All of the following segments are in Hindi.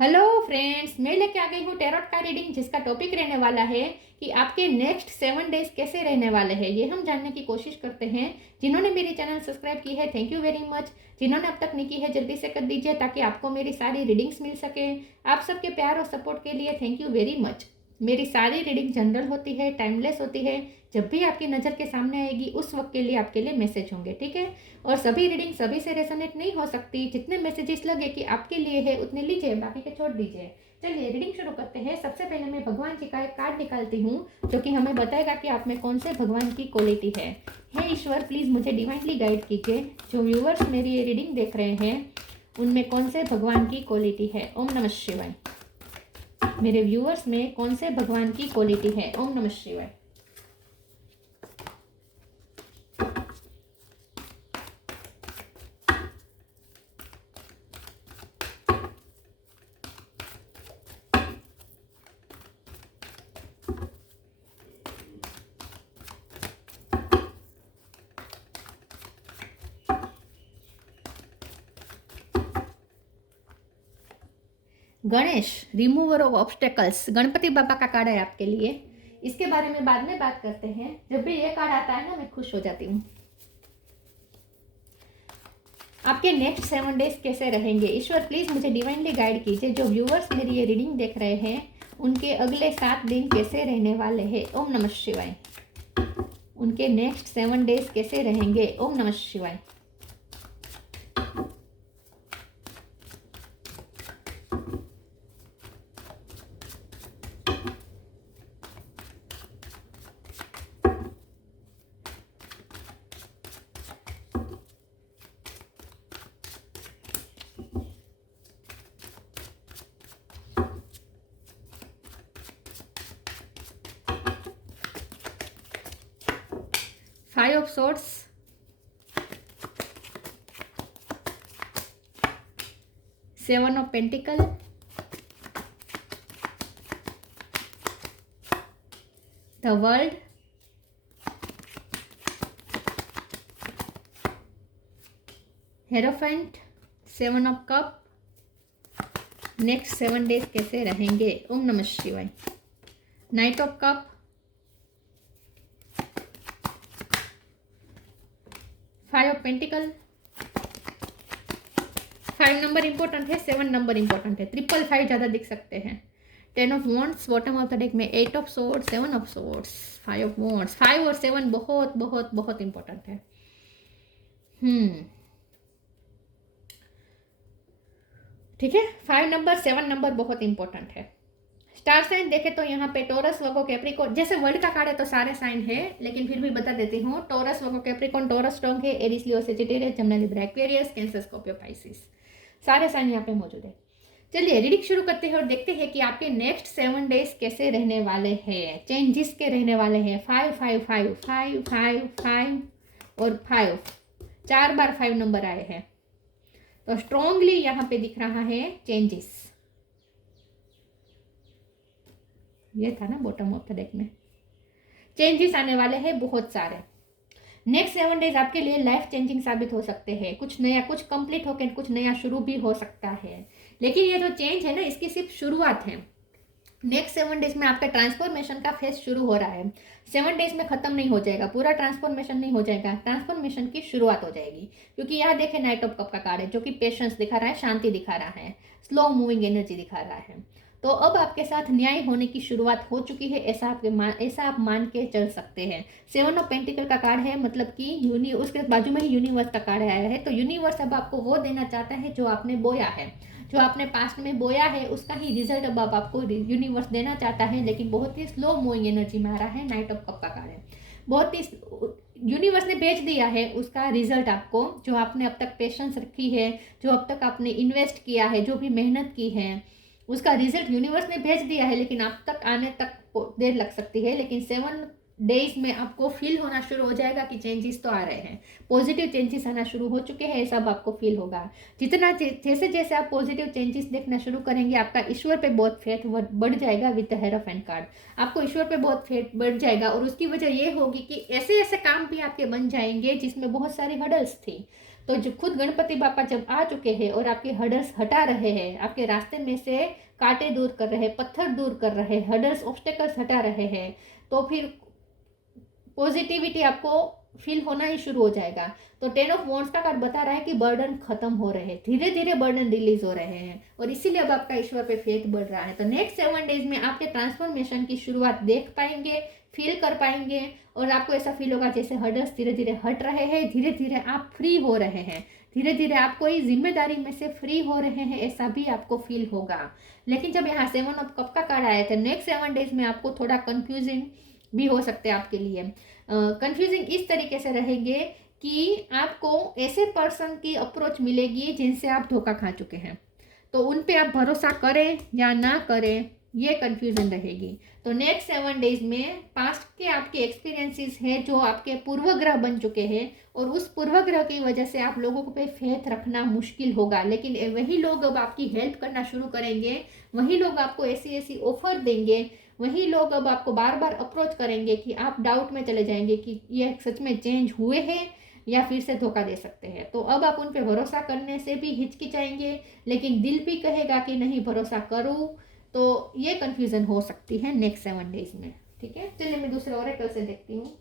हेलो फ्रेंड्स, मैं लेके आ गई हूँ टैरोट का रीडिंग जिसका टॉपिक रहने वाला है कि आपके नेक्स्ट 7 डेज कैसे रहने वाले हैं। ये हम जानने की कोशिश करते हैं। जिन्होंने मेरी चैनल सब्सक्राइब की है, थैंक यू वेरी मच। जिन्होंने अब तक नहीं की है, जल्दी से कर दीजिए ताकि आपको मेरी सारी रीडिंग्स मिल सके। आप सबके प्यार और सपोर्ट के लिए थैंक यू वेरी मच। मेरी सारी रीडिंग जनरल होती है, टाइमलेस होती है। जब भी आपकी नज़र के सामने आएगी उस वक्त के लिए आपके लिए मैसेज होंगे, ठीक है। और सभी रीडिंग सभी से रेजोनेट नहीं हो सकती। जितने मैसेजेस लगे कि आपके लिए है उतने लीजिए, बाकी के छोड़ दीजिए। चलिए रीडिंग शुरू करते हैं। सबसे पहले मैं भगवान जी का एक कार्ड निकालती हूँ जो कि हमें बताएगा कि आप में कौन से भगवान की क्वालिटी है। हे ईश्वर, प्लीज़ मुझे डिवाइनली गाइड कीजिए। जो व्यूवर्स मेरी ये रीडिंग देख रहे हैं उनमें कौन से भगवान की क्वालिटी है। ओम नमः शिवाय। मेरे व्यूअर्स में कौन से भगवान की क्वालिटी है। ओम नमः शिवाय। Ganesh, remover of obstacles, Ganpati बाबा का कार्ड है आपके लिए। इसके बारे में बाद में बात करते हैं। जब भी ये कार्ड आता है ना, मैं खुश हो जाती हूँ। आपके नेक्स्ट 7 डेज कैसे रहेंगे। ईश्वर प्लीज़ मुझे डिवाइनली गाइड कीजिए। जो व्यूवर्स मेरी ये रीडिंग देख रहे हैं उनके अगले 7 दिन कैसे रहने वाले हैं। ओम नमः शिवाय। उनके नेक्स्ट 7 डेज कैसे रहेंगे। ओम नमः शिवाय। Five of swords, seven of pentacle, the world, hierophant, seven of cup. Next 7 days कैसे रहेंगे। ओम नमः शिवाय। Night of cup, 5 of pentacle. 5 number important है, 7 नंबर इंपॉर्टेंट है। 555 ज़्यादा दिख सकते हैं। 10 of wands bottom of the deck में, 8 of swords, 7 of swords, 5 of wands. 5 और 7 बहुत बहुत बहुत इंपॉर्टेंट है। ठीक है, 5 नंबर 7 नंबर बहुत इंपॉर्टेंट है। स्टार साइन देखे तो यहाँ पे टोरस, वर्गो, कैप्रिकॉर्न, जैसे वर्ल्ड का कार्ड है तो सारे साइन है, लेकिन फिर भी बता देती हूँ। Taurus, Virgo, Capricorn, Taurus strong है। Aries, Leo, Sagittarius, Gemini, Libra, Aquarius, Cancer, Scorpio, Pisces, सारे साइन यहाँ पे मौजूद है। चलिए रीडिंग शुरू करते हैं और देखते हैं कि आपके नेक्स्ट 7 डेज कैसे रहने वाले हैं, चेंजेस के रहने वाले हैं। 5 5 5 5 5 5 और 5, 4 बार 5 नंबर आए हैं तो स्ट्रॉन्गली यहाँ पे दिख रहा है चेंजेस। ये था ना बॉटम ऑफ द डेक में। चेंजेस आने वाले हैं बहुत सारे। नेक्स्ट 7 डेज आपके लिए लाइफ चेंजिंग साबित हो सकते हैं। कुछ नया, कुछ कंप्लीट होकर कुछ नया शुरू भी हो सकता है, लेकिन ये जो चेंज है ना, इसकी सिर्फ शुरुआत है। नेक्स्ट 7 डेज में आपका ट्रांसफॉर्मेशन का फेज शुरू हो रहा है। 7 डेज में खत्म नहीं हो जाएगा, पूरा ट्रांसफॉर्मेशन नहीं हो जाएगा, ट्रांसफॉर्मेशन की शुरुआत हो जाएगी। क्योंकि यहाँ देखें नाइट ऑफ कप का कार्ड है जो कि पेशेंस दिखा रहा है, शांति दिखा रहा है, स्लो मूविंग एनर्जी दिखा रहा है। तो अब आपके साथ न्याय होने की शुरुआत हो चुकी है, ऐसा आप मान के चल सकते हैं। 7 ऑफ पेंटिकल का कार्ड है, मतलब कि उसके बाजू में ही यूनिवर्स का कार्ड आया है। तो यूनिवर्स अब आपको वो देना चाहता है जो आपने बोया है, जो आपने पास्ट में बोया है उसका ही रिजल्ट अब आपको यूनिवर्स देना चाहता है, लेकिन बहुत ही स्लो मूविंग एनर्जी में आ रहा है। नाइट ऑफ कप का कार्ड है, बहुत ही यूनिवर्स ने भेज दिया है उसका रिजल्ट आपको। जो आपने अब तक पेशेंस रखी है, जो अब तक आपने इन्वेस्ट किया है, जो भी मेहनत की है, उसका रिजल्ट यूनिवर्स ने भेज दिया है, लेकिन आप तक आने तक देर लग सकती है। लेकिन 7 डेज में आपको फील होना शुरू हो जाएगा कि चेंजेस तो आ रहे हैं, पॉजिटिव चेंजेस आना शुरू हो चुके हैं, ऐसा अब आपको फील होगा। जितना जैसे जैसे आप पॉजिटिव चेंजेस देखना शुरू करेंगे, आपका ईश्वर पे बहुत फेथ बढ़ जाएगा। विद द हेरोफेंट कार्ड आपको ईश्वर पे बहुत फेथ बढ़ जाएगा, और उसकी वजह ये होगी कि ऐसे ऐसे काम भी आपके बन जाएंगे जिसमें बहुत सारी हर्डल्स थी। तो जो खुद गणपति बापा जब आ चुके हैं और आपके हर्डल्स हटा रहे हैं, आपके रास्ते में से कांटे दूर कर रहे हैं, पत्थर दूर कर रहे हैं, हर्डल्स ऑब्स्टेकल्स हटा रहे हैं, तो फिर पॉजिटिविटी आपको फील होना ही शुरू हो जाएगा। तो 10 ऑफ वॉन्ड्स का कार्ड बता रहा है कि बर्डन खत्म हो रहे हैं, धीरे धीरे बर्डन रिलीज हो रहे हैं, और इसीलिए अब आपका ईश्वर पे फेथ बढ़ रहा है। तो नेक्स्ट 7 डेज में आपके ट्रांसफॉर्मेशन की शुरुआत देख पाएंगे, फील कर पाएंगे, और आपको ऐसा फील होगा जैसे हर्डल्स धीरे धीरे हट रहे हैं, धीरे धीरे आप फ्री हो रहे हैं, धीरे धीरे आप कोई जिम्मेदारी में से फ्री हो रहे हैं, ऐसा भी आपको फील होगा। लेकिन जब यहाँ 7 ऑफ कप का कार्ड आया था, नेक्स्ट 7 डेज में आपको थोड़ा कंफ्यूजिंग भी हो सकते हैं आपके लिए। कंफ्यूजिंग इस तरीके से रहेंगे कि आपको ऐसे पर्सन की अप्रोच मिलेगी जिनसे आप धोखा खा चुके हैं, तो उन पे आप भरोसा करें या ना करें, ये कंफ्यूजन रहेगी। तो नेक्स्ट 7 डेज में पास्ट के आपके एक्सपीरियंसेस हैं जो आपके पूर्वग्रह बन चुके हैं, और उस पूर्वग्रह की वजह से आप लोगों पे फेथ रखना मुश्किल होगा, लेकिन वही लोग अब आपकी हेल्प करना शुरू करेंगे, वही लोग आपको ऐसी ऐसी ऑफर देंगे, वही लोग अब आपको बार बार अप्रोच करेंगे कि आप डाउट में चले जाएंगे कि ये सच में चेंज हुए हैं या फिर से धोखा दे सकते हैं। तो अब आप उन पे भरोसा करने से भी हिचकिचाएंगे, लेकिन दिल भी कहेगा कि नहीं भरोसा करूँ, तो ये कंफ्यूजन हो सकती है नेक्स्ट 7 डेज में। ठीक है, चलिए मैं दूसरे ओरेकल से देखती हूँ।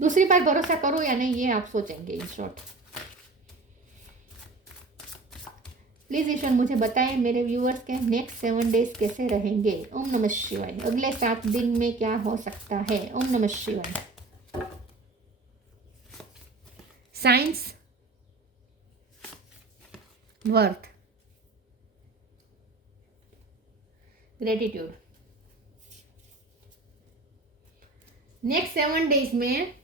दूसरी बार भरोसा करो या नहीं, ये आप सोचेंगे इन शॉर्ट। प्लीज ईश्वर मुझे बताएं मेरे व्यूअर्स के नेक्स्ट 7 डेज कैसे रहेंगे। ओम नमः शिवाय। अगले 7 दिन में क्या हो सकता है। ओम नमः शिवाय। Science, worth, gratitude. Next 7 days में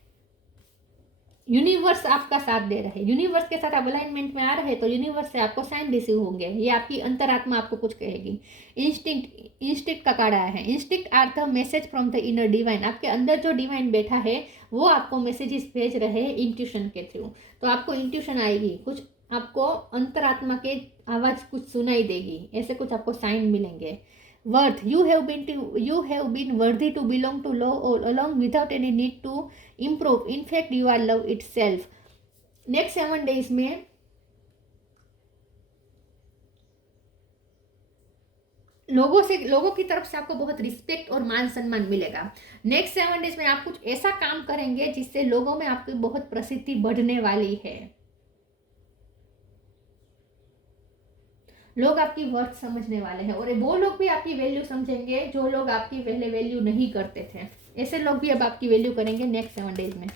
यूनिवर्स आपका साथ दे रहे हैं, यूनिवर्स के साथ आप अलाइनमेंट में आ रहे हैं, तो यूनिवर्स से आपको साइन रिसीव होंगे, ये आपकी अंतरात्मा आपको कुछ कहेगी। इंस्टिंक्ट का कार्ड आया है। Instinct are the message from the inner divine. आपके अंदर जो डिवाइन बैठा है वो आपको मैसेजेस भेज रहे हैं इंट्यूशन के थ्रू। तो आपको इंट्यूशन आएगी, कुछ आपको अंतरात्मा के आवाज कुछ सुनाई देगी, ऐसे कुछ आपको साइन मिलेंगे। Worth, you have been worthy to belong to love all along without any need to improve. In fact, you are love itself. Next 7 days में लोगों की तरफ से आपको बहुत रिस्पेक्ट और मान सम्मान मिलेगा। नेक्स्ट 7 डेज में आप कुछ ऐसा काम करेंगे जिससे लोगों में आपकी बहुत प्रसिद्धि बढ़ने वाली है। लोग आपकी वर्थ समझने वाले हैं, और वो लोग भी आपकी वैल्यू समझेंगे जो लोग आपकी पहले वैल्यू नहीं करते थे, ऐसे लोग भी अब आपकी वैल्यू करेंगे नेक्स्ट 7 डेज में।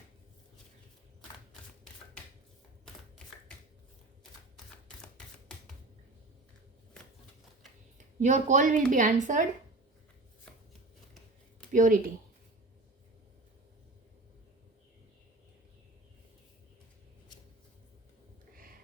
Your call will be answered. Purity.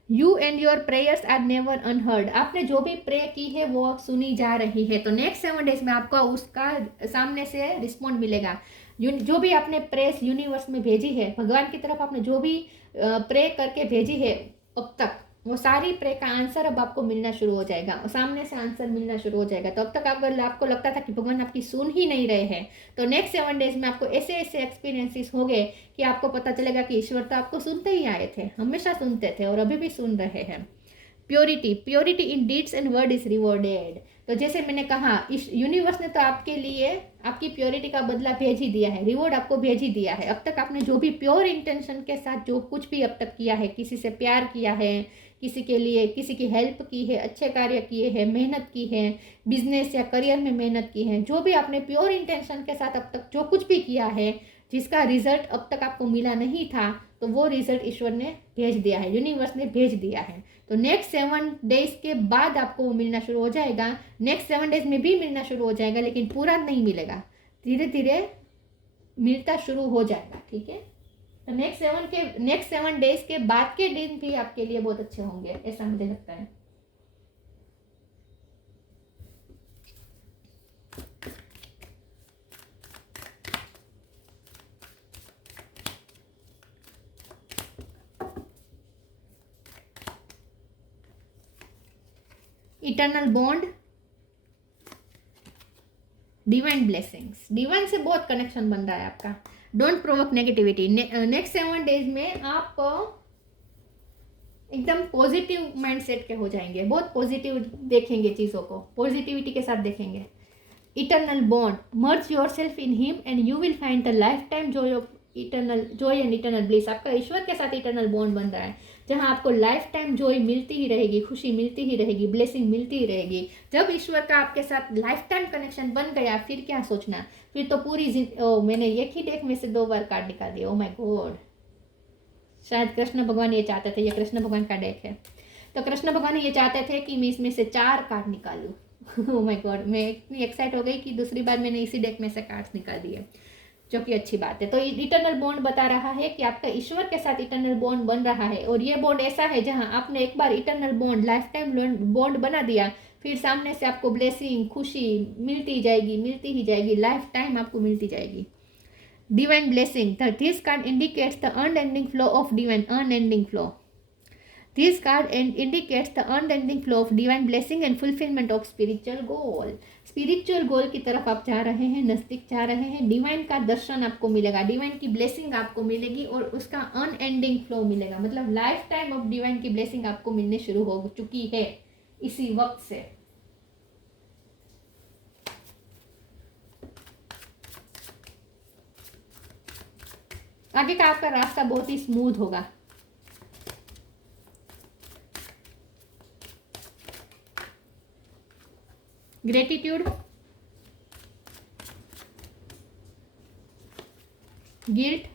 You and your prayers are never unheard. आपने जो भी प्रे की है वो सुनी जा रही है। तो नेक्स्ट 7 डेज में आपका उसका सामने से रिस्पॉन्ड मिलेगा। जो भी आपने प्रेस यूनिवर्स में भेजी है, भगवान की तरफ आपने जो भी प्रे करके भेजी है अब तक, वो सारी प्रे का आंसर अब आपको मिलना शुरू हो जाएगा, और सामने से आंसर मिलना शुरू हो जाएगा। तो अब तक आपको लगता था कि भगवान आपकी सुन ही नहीं रहे हैं, तो नेक्स्ट 7 डेज में आपको ऐसे ऐसे एक्सपीरियंसेस हो गए कि आपको पता चलेगा कि ईश्वर तो आपको सुनते ही आए थे, हमेशा सुनते थे और अभी भी सुन रहे हैं। Purity in deeds and word is rewarded. तो जैसे मैंने कहा, इस यूनिवर्स ने तो आपके लिए आपकी प्योरिटी का बदला भेज ही दिया है, रिवॉर्ड आपको भेज ही दिया है। अब तक आपने जो भी प्योर इंटेंशन के साथ जो कुछ भी अब तक किया है, किसी से प्यार किया है, किसी के लिए किसी की हेल्प की है, अच्छे कार्य किए हैं, मेहनत की है, बिजनेस या करियर में मेहनत की है, जो भी आपने प्योर इंटेंशन के साथ अब तक जो कुछ भी किया है, जिसका रिजल्ट अब तक आपको मिला नहीं था, तो वो रिजल्ट ईश्वर ने भेज दिया है, यूनिवर्स ने भेज दिया है। तो नेक्स्ट 7 डेज के बाद आपको वो मिलना शुरू हो जाएगा। नेक्स्ट 7 डेज में भी मिलना शुरू हो जाएगा, लेकिन पूरा नहीं मिलेगा, धीरे धीरे मिलता शुरू हो जाएगा। ठीक है, तो नेक्स्ट 7 डेज के बाद के दिन भी आपके लिए बहुत अच्छे होंगे, ऐसा मुझे लगता है। Eternal bond, divine blessings. Divine से बहुत कनेक्शन बन रहा है आपका। Don't provoke negativity. Next 7 days में आप एकदम पॉजिटिव माइंडसेट के हो जाएंगे, बहुत पॉजिटिव देखेंगे, चीज़ों को पॉजिटिविटी के साथ देखेंगे। Eternal bond, merge your self in him and you will find the life time Joy of eternal Joy and eternal bliss. आपका ईश्वर के साथ इटर्नल बॉन्ड बन रहा है, जहां आपको लाइफ टाइम जॉय मिलती ही रहेगी, खुशी मिलती ही रहेगी, ब्लेसिंग मिलती ही रहेगी। जब ईश्वर का आपके साथ लाइफ टाइम कनेक्शन बन गया, फिर क्या सोचना, फिर तो पूरी मैंने एक ही डेक में से 2 बार कार्ड निकाल दिया। ओ माय गॉड, शायद कृष्ण भगवान ये चाहते थे, ये कृष्ण भगवान का डेक है, तो कृष्ण भगवान ये चाहते थे कि मैं इसमें से 4 कार्ड निकालूं। ओह माय गॉड, मैं इतनी एक्साइट हो गई कि दूसरी बार मैंने इसी डेक में से कार्ड्स निकाल दिए, जो कि अच्छी बात है। तो इटर्नल बॉन्ड बता रहा है कि आपका ईश्वर के साथ इटर्नल बॉन्ड बन रहा है, और ये बॉन्ड ऐसा है जहां आपने एक बार eternal bond, lifetime bond बना दिया, फिर सामने से आपको ब्लेसिंग, खुशी मिलती जाएगी, मिलती ही जाएगी, लाइफ टाइम आपको मिलती जाएगी। Divine blessing. This card indicates the unending flow of divine unending flow. This card indicates the unending flow of divine blessing and fulfillment of spiritual goal. Spiritual goal की तरफ आप जा रहे हैं, नजदीक जा रहे हैं। डिवाइन का दर्शन आपको मिलेगा, डिवाइन की ब्लेसिंग आपको मिलेगी, और उसका अनएंडिंग फ्लो मिलेगा। मतलब लाइफ टाइम ऑफ डिवाइन की ब्लेसिंग आपको मिलने शुरू हो चुकी है इसी वक्त से। आगे का आपका रास्ता बहुत ही स्मूथ होगा। Gratitude, guilt,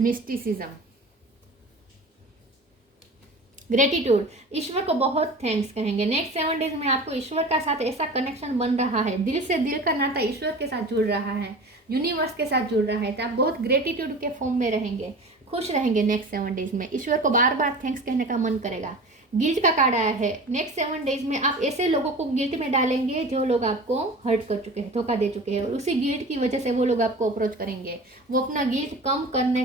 mysticism. ग्रेटिट्यूड, ईश्वर को बहुत थैंक्स कहेंगे। नेक्स्ट 7 डेज में आपको ईश्वर का साथ ऐसा कनेक्शन बन रहा है, दिल से दिल का नाता ईश्वर के साथ जुड़ रहा है, यूनिवर्स के साथ जुड़ रहा है, तो आप बहुत ग्रेटिट्यूड के फॉर्म में रहेंगे, खुश रहेंगे। नेक्स्ट 7 डेज में ईश्वर को बार बार थैंक्स कहने का मन करेगा। गिल्ट का कार्ड आया है। नेक्स्ट 7 डेज में आप ऐसे लोगों को गिल्ट में डालेंगे जो लोग आपको हर्ट कर चुके हैं, धोखा दे चुके हैं, और उसी गिल्ट की वजह से वो लोग आपको अप्रोच करेंगे। वो अपना गिल्ट कम करने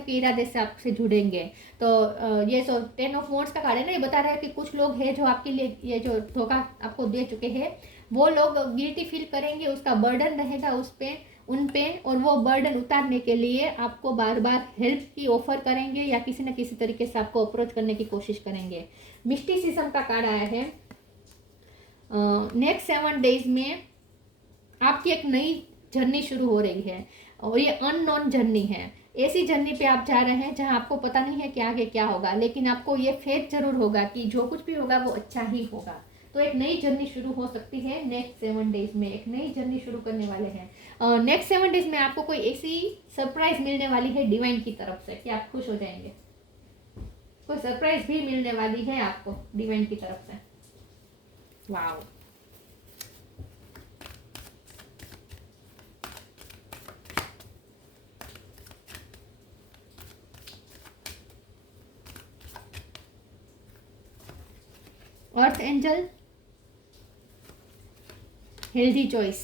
के इरादे से आपसे जुड़ेंगे। तो ये जो 10 ऑफ वॉन्ड्स का कार्ड है ना, ये बता रहा है कि कुछ लोग हैं जो आपके लिए ये जो धोखा आपको दे चुके हैं, वो लोग गिल्टी फील करेंगे, उसका बर्डन रहेगा उन पे, और वो बर्डन उतारने के लिए आपको बार बार हेल्प की ऑफर करेंगे, या किसी न किसी तरीके से आपको अप्रोच करने की कोशिश करेंगे। मिस्टिसिज्म का कार्ड आया है। नेक्स्ट 7 डेज में आपकी एक नई जर्नी शुरू हो रही है, और ये अननोन जर्नी है। ऐसी जर्नी पे आप जा रहे हैं जहां आपको पता नहीं है कि आगे क्या होगा, लेकिन आपको ये फेथ जरूर होगा कि जो कुछ भी होगा वो अच्छा ही होगा। तो एक नई जर्नी शुरू हो सकती है। नेक्स्ट 7 डेज में एक नई जर्नी शुरू करने वाले हैं। नेक्स्ट 7 डेज में आपको कोई ऐसी सरप्राइज मिलने वाली है डिवाइन की तरफ से कि आप खुश हो जाएंगे। कोई सरप्राइज भी मिलने वाली है आपको डिवाइन की तरफ से। Wow, earth angel, healthy choice.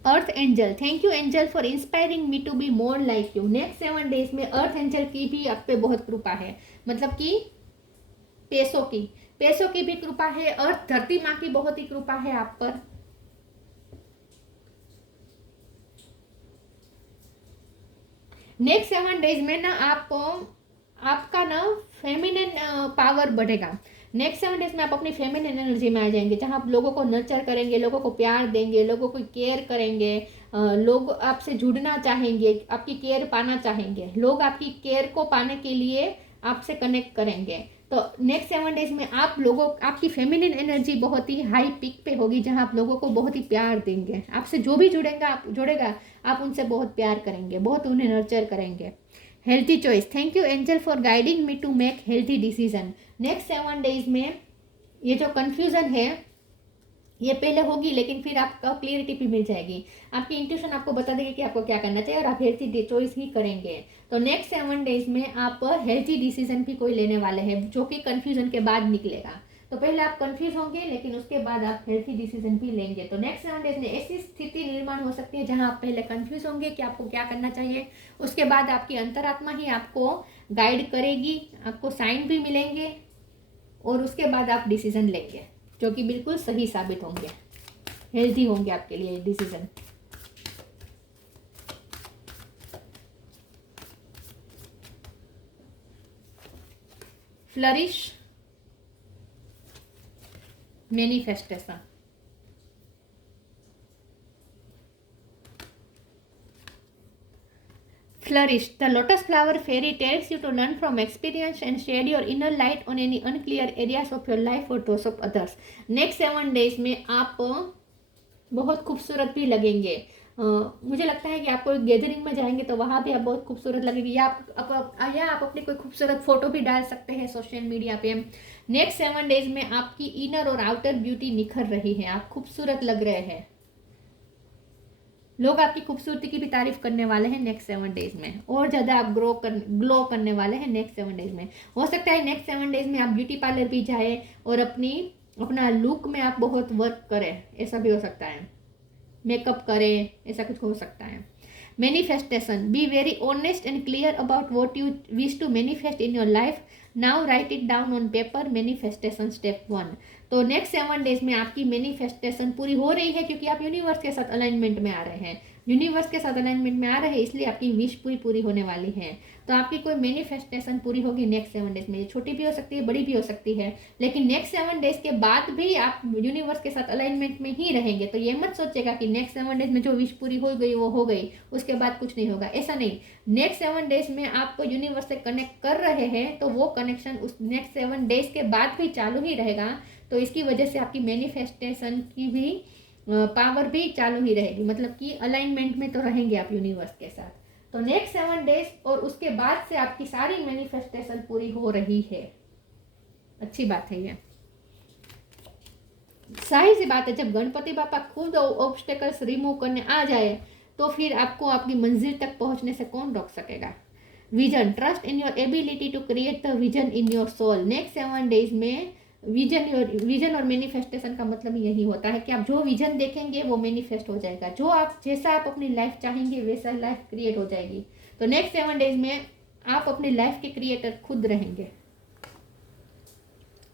Earth angel, thank you angel for inspiring me to be more like you. Next 7 days में अर्थ एंजल की भी आप पे बहुत कृपा है, मतलब कि पैसों की भी कृपा है। अर्थ धरती माँ की बहुत ही कृपा है आप पर। नेक्स्ट 7 डेज में ना आपका ना फेमिनिन पावर बढ़ेगा। नेक्स्ट 7 डेज में आप अपनी फेमिनिन एनर्जी में आ जाएंगे, जहां आप लोगों को नर्चर करेंगे, लोगों को प्यार देंगे, लोगों को केयर करेंगे। लोग आपसे जुड़ना चाहेंगे, आपकी केयर पाना चाहेंगे, लोग आपकी केयर को पाने के लिए आपसे कनेक्ट करेंगे। तो नेक्स्ट 7 डेज में आपकी फेमिनिन एनर्जी बहुत ही हाई पिक पे होगी, जहां आप लोगों को बहुत ही प्यार देंगे। आपसे जो भी जुड़ेगा आप उनसे बहुत प्यार करेंगे, बहुत उन्हें नर्चर करेंगे। Healthy choice, thank you angel for guiding me to make healthy decision. Next 7 days में ये जो कन्फ्यूजन है ये पहले होगी, लेकिन फिर आपको क्लियरिटी भी मिल जाएगी। आपकी इंट्यूशन आपको बता देगी कि आपको क्या करना चाहिए, और आप हेल्थी चॉइस ही करेंगे। तो नेक्स्ट 7 डेज में आप हेल्थी डिसीजन भी कोई लेने वाले हैं, जो कि कन्फ्यूजन के बाद निकलेगा। तो पहले आप कंफ्यूज होंगे, लेकिन उसके बाद आप हेल्थी डिसीजन भी लेंगे। तो नेक्स्ट 7 डेज में ऐसी स्थिति निर्माण हो सकती है जहां आप पहले कंफ्यूज होंगे कि आपको क्या करना चाहिए, उसके बाद आपकी अंतरात्मा ही आपको गाइड करेगी, आपको साइन भी मिलेंगे, और उसके बाद आप डिसीजन लेंगे। जो कि बिल्कुल सही साबित होंगे, हेल्दी होंगे आपके लिए decision. Flourish, manifestation. Flourish. The lotus flower fairy tells you to learn from experience and shed your inner light on any unclear areas of your life or those of others. Next 7 days में आप बहुत खूबसूरत भी लगेंगे। मुझे लगता है कि आप कोई गैदरिंग में जाएंगे तो वहाँ भी आप बहुत खूबसूरत लगेंगे, या आप अपनी कोई खूबसूरत फोटो भी डाल सकते हैं सोशल मीडिया पे। नेक्स्ट 7 डेज में आपकी इनर और आउटर ब्यूटी निखर रही है, आप खूबसूरत लग रहे हैं, लोग आपकी खूबसूरती की भी तारीफ करने वाले हैं नेक्स्ट 7 डेज में, और ज़्यादा आप ग्लो करने वाले हैं नेक्स्ट 7 डेज में। हो सकता है नेक्स्ट 7 डेज में आप ब्यूटी पार्लर भी जाए और अपना लुक में आप बहुत वर्क करें, ऐसा भी हो सकता है, मेकअप करें, ऐसा कुछ हो सकता है। Manifestation, be very honest and clear about what you wish to manifest in your life, now write it down on paper, manifestation step 1। तो नेक्स्ट 7 डेज में आपकी मैनिफेस्टेशन पूरी हो रही है, क्योंकि आप यूनिवर्स के साथ अलाइनमेंट में आ रहे हैं, यूनिवर्स के साथ अलाइनमेंट में आ रहे हैं, इसलिए आपकी विश पूरी होने वाली है। तो आपकी कोई मैनिफेस्टेशन पूरी होगी नेक्स्ट 7 डेज में, छोटी भी हो सकती है, बड़ी भी हो सकती है, लेकिन नेक्स्ट 7 डेज के बाद भी आप यूनिवर्स के साथ अलाइनमेंट में ही रहेंगे। तो ये मत सोचेगा कि नेक्स्ट 7 डेज में जो विश पूरी हो गई वो हो गई, उसके बाद कुछ नहीं होगा, ऐसा नहीं। नेक्स्ट 7 डेज में आपको यूनिवर्स से कनेक्ट कर रहे हैं, तो वो कनेक्शन उस नेक्स्ट 7 डेज के बाद भी चालू ही रहेगा। तो इसकी वजह से आपकी मैनिफेस्टेशन की भी पावर भी चालू ही रहेगी, मतलब कि अलाइनमेंट में तो रहेंगे आप यूनिवर्स के साथ। तो नेक्स्ट 7 डेज और उसके बाद से आपकी सारी मैनिफेस्टेशन पूरी हो रही है, अच्छी बात है ये, सही सी बात है। जब गणपति बापा खुद ऑब्स्टेकल्स रिमूव करने आ जाए तो फिर आपको आपकी मंजिल तक पहुंचने से कौन रोक सकेगा। Vision, trust in your ability to create the vision in your soul. Next 7 days में विजन और मैनिफेस्टेशन का मतलब यही होता है कि आप जो विजन देखेंगे वो मैनिफेस्ट हो जाएगा, जैसा आप अपनी लाइफ चाहेंगे वैसा लाइफ क्रिएट हो जाएगी। तो नेक्स्ट 7 डेज में आप अपनी लाइफ के क्रिएटर खुद रहेंगे।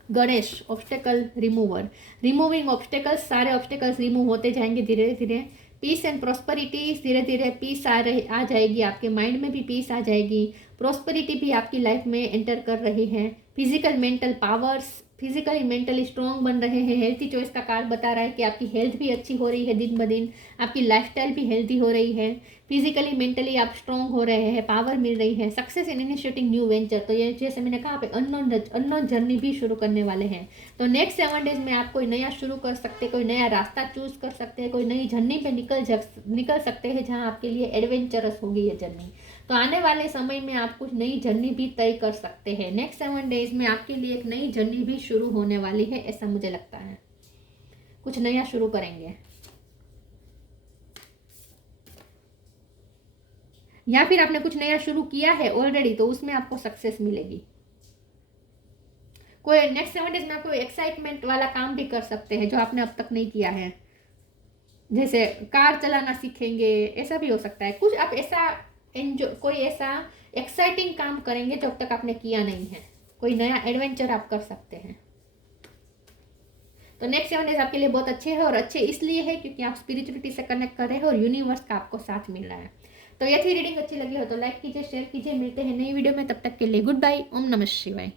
Ganesh, obstacle remover, removing obstacles, सारे ऑब्स्टेकल्स रिमूव होते जाएंगे धीरे धीरे। पीस एंड प्रोस्पेरिटी, धीरे धीरे पीस आ जाएगी, आपके माइंड में भी पीस आ जाएगी, प्रोस्पेरिटी भी आपकी लाइफ में एंटर कर रही है। Physical mental powers, physically mentally strong बन रहे हैं। हेल्थी चॉइस का कार्ड बता रहा है कि आपकी हेल्थ भी अच्छी हो रही है दिन ब दिन, आपकी लाइफस्टाइल भी हेल्थी हो रही है, फिजिकली मेंटली आप स्ट्रॉन्ग हो रहे हैं, पावर मिल रही है। Success in initiating new venture, तो ये जैसे मैंने कहा आप अननोन जर्नी भी शुरू करने वाले हैं। तो नेक्स्ट 7 डेज में आप कोई नया शुरू कर सकते हैं, कोई नया रास्ता चूज कर सकते हैं, कोई नई जर्नी पे निकल सकते हैं जहाँ आपके लिए एडवेंचरस होगी ये जर्नी। तो आने वाले समय में आप कुछ नई जर्नी भी तय कर सकते हैं। नेक्स्ट 7 डेज में आपके लिए एक नई जर्नी भी शुरू होने वाली है, ऐसा मुझे लगता है, कुछ नया शुरू करेंगे, या फिर आपने कुछ नया शुरू किया है ऑलरेडी तो उसमें आपको सक्सेस मिलेगी। कोई नेक्स्ट 7 डेज में आप कोई एक्साइटमेंट वाला काम भी कर सकते हैं जो आपने अब तक नहीं किया है, जैसे कार चलाना सीखेंगे, ऐसा भी हो सकता है। कुछ आप ऐसा कोई ऐसा एक्साइटिंग काम करेंगे जो अब तक आपने किया नहीं है, कोई नया एडवेंचर आप कर सकते हैं। तो नेक्स्ट 7 डेज आपके लिए बहुत अच्छे हैं, और अच्छे इसलिए है क्योंकि आप स्पिरिचुअलिटी से कनेक्ट कर रहे हैं और यूनिवर्स का आपको साथ मिल रहा है। तो ये थी रीडिंग, अच्छी लगी हो तो लाइक कीजिए, शेयर कीजिए, मिलते हैं नई वीडियो में, तब तक के लिए गुड बाय, ओम नमः शिवाय।